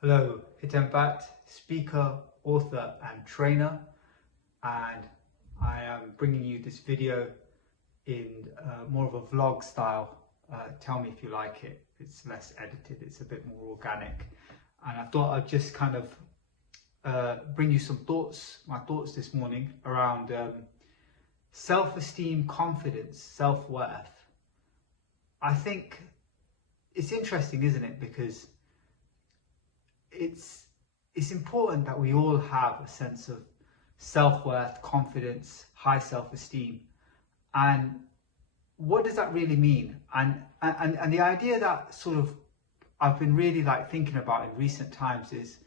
Hello, Hiten Bhatt, speaker, author and trainer, and I am bringing you this video in more of a vlog style. Tell me if you like it. It's less edited, it's a bit more organic, and I thought I'd just kind of bring you some thoughts, my thoughts this morning around self-esteem, confidence, self-worth. I think it's interesting, isn't it? Because it's important that we all have a sense of self-worth, confidence, high self-esteem. And what does that really mean? And the idea that sort of I've been really thinking about in recent times is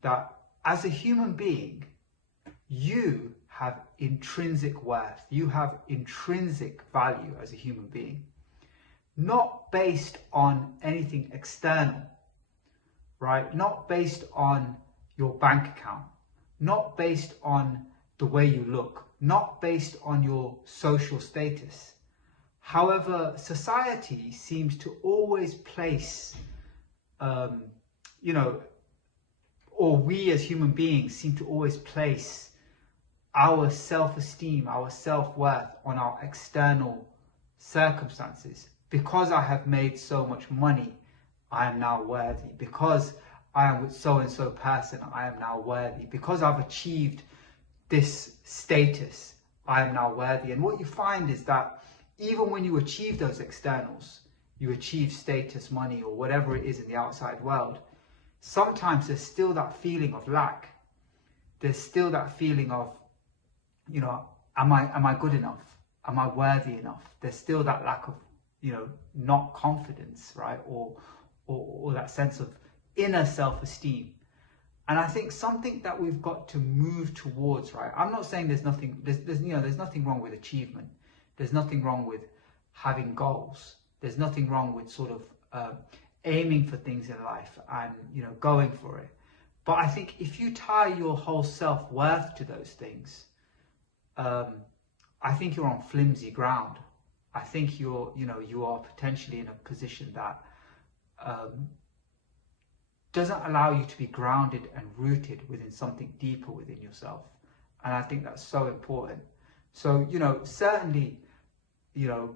that as a human being, you have intrinsic worth, you have intrinsic value as a human being, not based on anything external. Right? Not based on your bank account, not based on the way you look, not based on your social status. However, society seems to always place, or we as human beings seem to always place our self-esteem, our self-worth on our external circumstances. Because I have made so much money, I am now worthy. Because I am with so-and-so person, I am now worthy. Because I've achieved this status, I am now worthy. And what you find is that even when you achieve those externals, you achieve status, money, or whatever it is in the outside world, sometimes there's still that feeling of lack. There's still that feeling of, am I good enough? Am I worthy enough? There's still that lack of, not confidence, right? Or that sense of inner self-esteem. And I think something that we've got to move towards, right? I'm not saying there's nothing wrong with achievement. There's nothing wrong with having goals. There's nothing wrong with sort of aiming for things in life and, going for it. But I think if you tie your whole self-worth to those things, I think you're on flimsy ground. I think you are potentially in a position that doesn't allow you to be grounded and rooted within something deeper within yourself. And I think that's so important. So, certainly,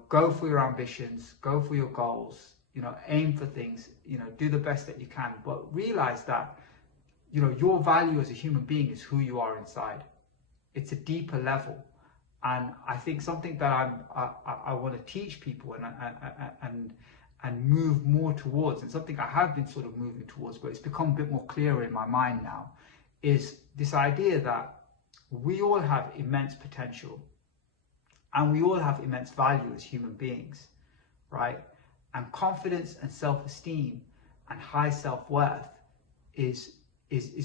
go for your ambitions, go for your goals, aim for things, do the best that you can, but realize that, your value as a human being is who you are inside. It's a deeper level. And I think something that I want to teach people and move more towards, and something I have been sort of moving towards, but it's become a bit more clearer in my mind now, is this idea that we all have immense potential and we all have immense value as human beings, right? And confidence and self-esteem and high self-worth is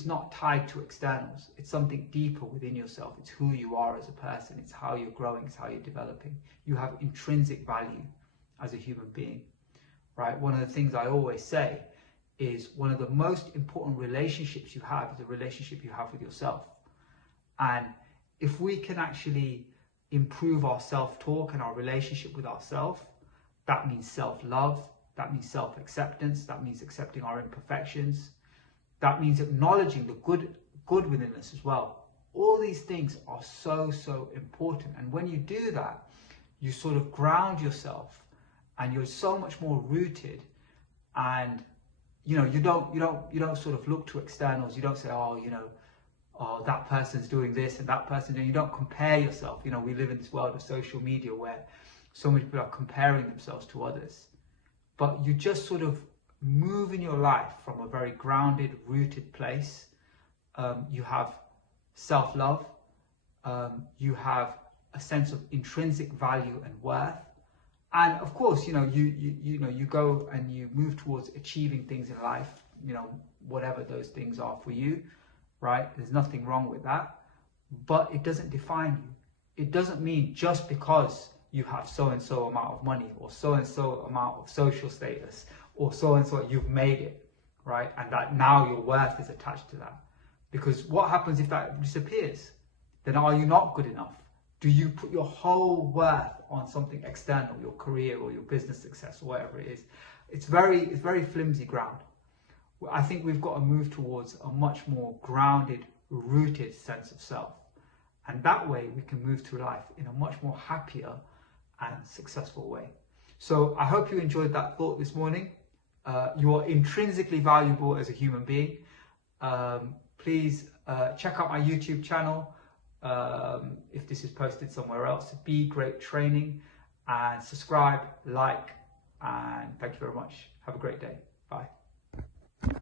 not tied to externals. It's something deeper within yourself. It's who you are as a person. It's how you're growing. It's how you're developing. You have intrinsic value as a human being, right? One of the things I always say is one of the most important relationships you have is the relationship you have with yourself. And if we can actually improve our self-talk and our relationship with ourselves, that means self-love, that means self-acceptance, that means accepting our imperfections, that means acknowledging the good within us as well. All these things are so important. And when you do that, you sort of ground yourself and you're so much more rooted, and you don't sort of look to externals. You don't say, oh, that person's doing this and that person, and you don't compare yourself. We live in this world of social media where so many people are comparing themselves to others. But you just sort of move in your life from a very grounded, rooted place. You have self-love. You have a sense of intrinsic value and worth. And of course, you go and you move towards achieving things in life, whatever those things are for you, right? There's nothing wrong with that, but it doesn't define you. It doesn't mean just because you have so-and-so amount of money or so-and-so amount of social status or so-and-so, you've made it, right? And that now your worth is attached to that. Because what happens if that disappears? Then are you not good enough? Do you put your whole worth on something external, your career or your business success or whatever it is? It's very flimsy ground. I think we've got to move towards a much more grounded, rooted sense of self. And that way we can move through life in a much more happier and successful way. So I hope you enjoyed that thought this morning. You are intrinsically valuable as a human being. Please check out my YouTube channel if this is posted somewhere else. Be Great Training, and subscribe, like, and thank you very much. Have a great day. Bye.